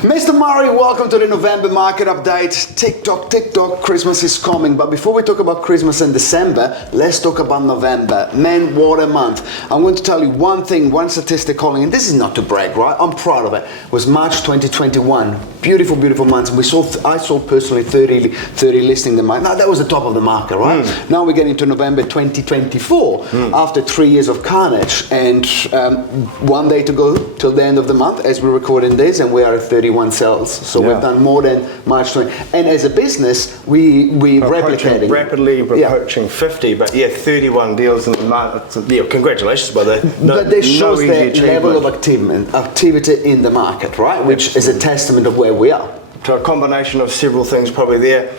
Mr. Murray, welcome to the November market update. TikTok, Christmas is coming. But before we talk about Christmas and December, let's talk about November. Man, what a month. I'm going to tell you one thing, one statistic calling, and this is not to brag, right? I'm proud of it. It was March 2021. Beautiful, beautiful month. I saw personally 30 listing the market. Now, that was the top of the market, right? Now we get into November 2024 after 3 years of carnage. And one day to go till the end of the month as we record in this, and we are at 31 sales. So we've done more than March 20. And as a business, we replicating. Rapidly approaching 50, but 31 deals in the month. Congratulations by that. But this shows the level of activity in the market, right? Which is a testament of where we are. To a combination of several things probably there.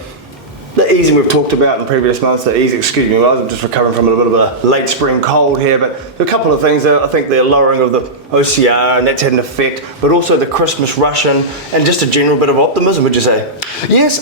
The easing we've talked about in previous months, excuse me, I'm just recovering from a little bit of a late spring cold here, but a couple of things. I think the lowering of the OCR, and that's had an effect, but also the Christmas rush and just a general bit of optimism, would you say? Yes,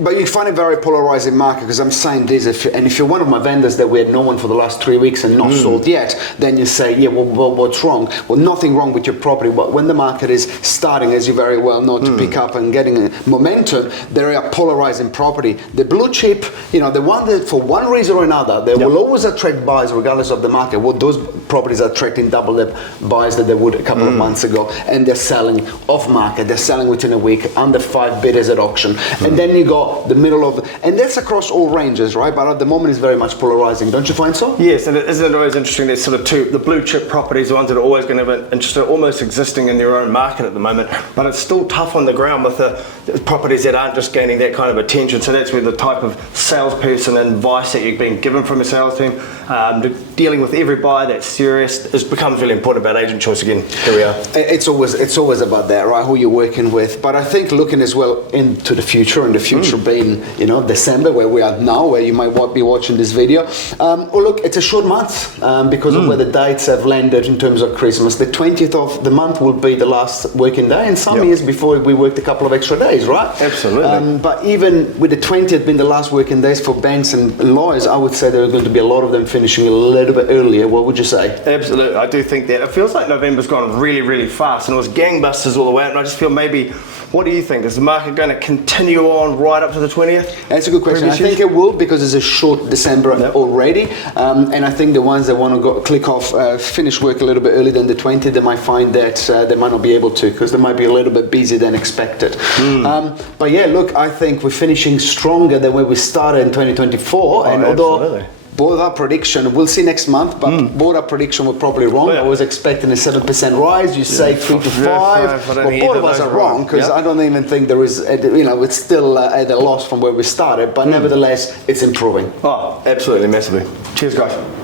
but you find it very polarising market, because I'm saying this, if you're one of my vendors that we had no one for the last 3 weeks and not sold yet, then you say, well, what's wrong? Well, nothing wrong with your property, but when the market is starting, as you very well know, to pick up and getting momentum, there are polarising property. The blue chip, the one that for one reason or another, they will always attract buyers regardless of the market. Well, those properties are attracting double the buyers that they would a couple of months ago, and they're selling off market. They're selling within a week, under 5 bidders at auction. And then you got the middle of and that's across all ranges, right? But at the moment it's very much polarizing, don't you find so? Yes, and isn't it always interesting, there's sort of two, the blue chip properties, the ones that are always going to have an interest, almost existing in their own market at the moment, but it's still tough on the ground with the properties that aren't just gaining that kind of attention. So that's where the type of salesperson and advice that you've been given from a sales team, dealing with every buyer that's serious, becomes really important about agent choice again. Here we are. It's always about that, right? Who you're working with. But I think looking as well into the future, and the future being, December, where we are now, where you might be watching this video. Look, it's a short month because of where the dates have landed in terms of Christmas. The 20th of the month will be the last working day, and some years before we worked a couple of extra days, right? Absolutely. But even with the 20th being the last working days for banks and lawyers, I would say there are going to be a lot of them finishing a little bit earlier. What would you say? Absolutely, I do think that. It feels like November's gone really, really fast, and it was gangbusters all the way out, and I just feel maybe, what do you think? Is the market going to continue on right up to the 20th? That's a good question. I think it will, because it's a short December already, and I think the ones that want to click off, finish work a little bit earlier than the 20th, they might find that they might not be able to, because they might be a little bit busier than expected. But yeah, look, I think we're finishing stronger than where we started in 2024, and although both our prediction, we'll see next month, but both our prediction were probably wrong. I was expecting a 7% rise. You say 3 to 5. But both of us are wrong, because I don't even think there is, it's still at a loss from where we started, but nevertheless, it's improving. Oh, absolutely, massively. Cheers, guys.